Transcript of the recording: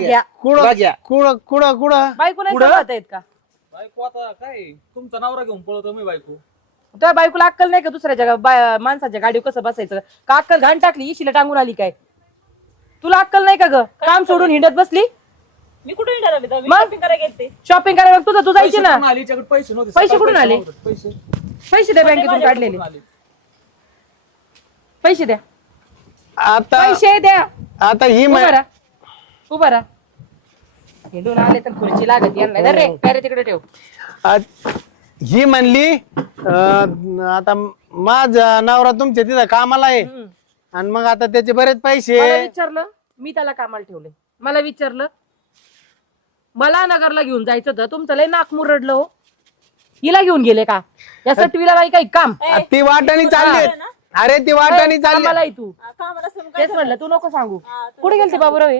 घ्या. कुठं बायको नाही सांभाळता येत का? बायको आता काय तुमचा नवरा घेऊन पळतो मी बायको. तुझ्या बायकोला अक्कल नाही का दुसऱ्याच्या माणसाच्या गाडीवर कसं बसायचं का? अक्कल घाण टाकली इशीला टांगून आली काय? तुला अक्कल नाही का ग? काम सोडून हिंडत बसली. मी कुठे येणार आले तर? मी मग? शॉपिंग करायला गेलते. शॉपिंग करायला तुझं तू जायची ना. पैसे नव्हते. पैसे कुठून आले? पैसे पैसे द्या बँकेतून काढलेले. पैसे द्या. आता पैसे द्या. आता ही उभा राहा. हिंडून आले तर खुर्ची लागत यांना. रे पॅरे तिकडे ठेव. ही म्हणली आता माझा नवरा तुमच्या तिथं कामाला आहे आणि मग आता त्याचे बरेच पैसे. मला विचारलं, मी त्याला कामाला ठेवले. मला विचारलं, मला नगरला घेऊन जायचं होतं. तुमचं लय नाक मुरडलं हो. हिला घेऊन गेले का? या सटवीला बाई काही काम? ती वाटाणी चालली. अरे ती वाटाणी चालली. मला तू कामाला सोडून काय तेच म्हणलं, तू नको सांगू. कुठे गेलते बाबूराव?